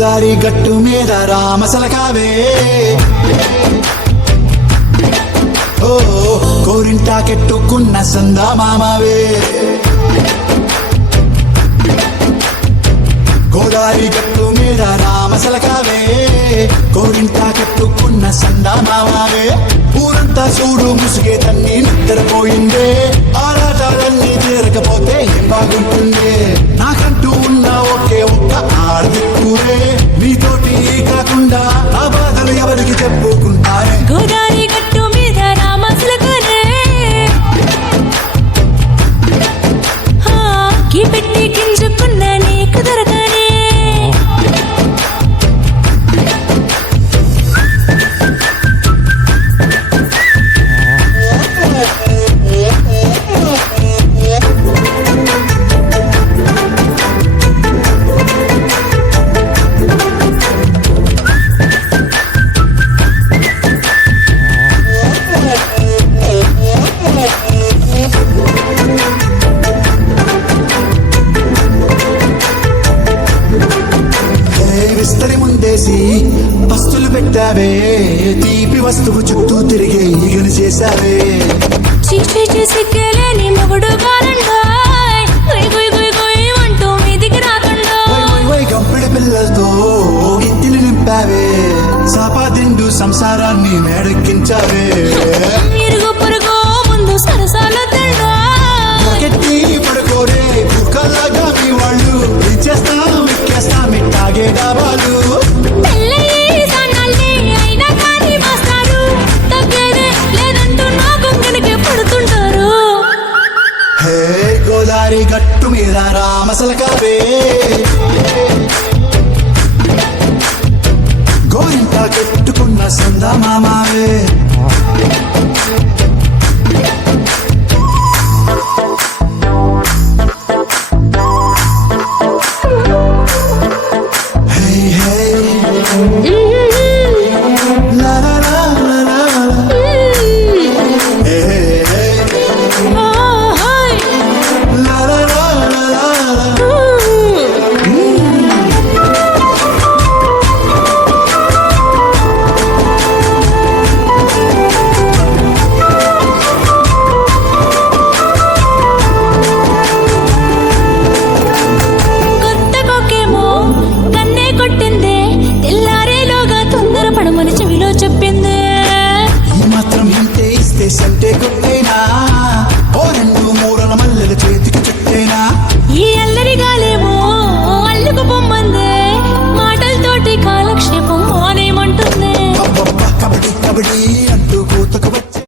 గోదారి గట్టు మీద రామసలకావే ఓ కోరింటాకెట్టుకున్న సందా మామవే గోదారి గట్టు మీద రామసలకావే కోరింటాకెట్టుకున్న సందా మామవే ఊరంతా చూడు ముసుగే తన్ని నిద్రపోయిందే ఆరాటాలన్నీ తీరకపోతే ఏం బాగుంటుందే నాకంటూ ఉన్న ఒకే ఒక్క ఆడదిక్కురే నీతోటి కాకుండా నా బాధలు ఎవరికి చెప్పుకుంటారే గోదారి గట్టు మీద రామసలకానే కీ పెట్టి గింజుకున్న నీకు దొరకనే విస్తరి ముందేసి పస్తులు పెట్టావే తీపి వస్తువు చుట్టూ తిరిగే ఈగలు చేశావే చీచి సిగ్గలేని మొగుడు గారండాయ్ గుయ్ గుయ్ గుయ్ గుయ్ అంటూ మీదికి రాకుండా గంపిడి పిల్లలతో ఇంటిని నింపావే సాపాదిండు సంసారాన్ని మేడెక్కించావే ఇరుగు పొరుగు ముందు సరసాల తండా గట్టి పడుకోరే కుక్కలాగా మీ వాళ్ళు ఇచ్చేస్తాం ఎక్కేస్తాం ఇట్టాగే డాబాలు పెళ్ళయి సన్నాల్ని అయినా కానీ వస్తారు తగ్గేదే లేదంటూ నా గొంగనికి పడుతుంటారు హే గోదారి గట్టు మీద రామసలకావే గోరింట కట్టుకున్న సందా మామవే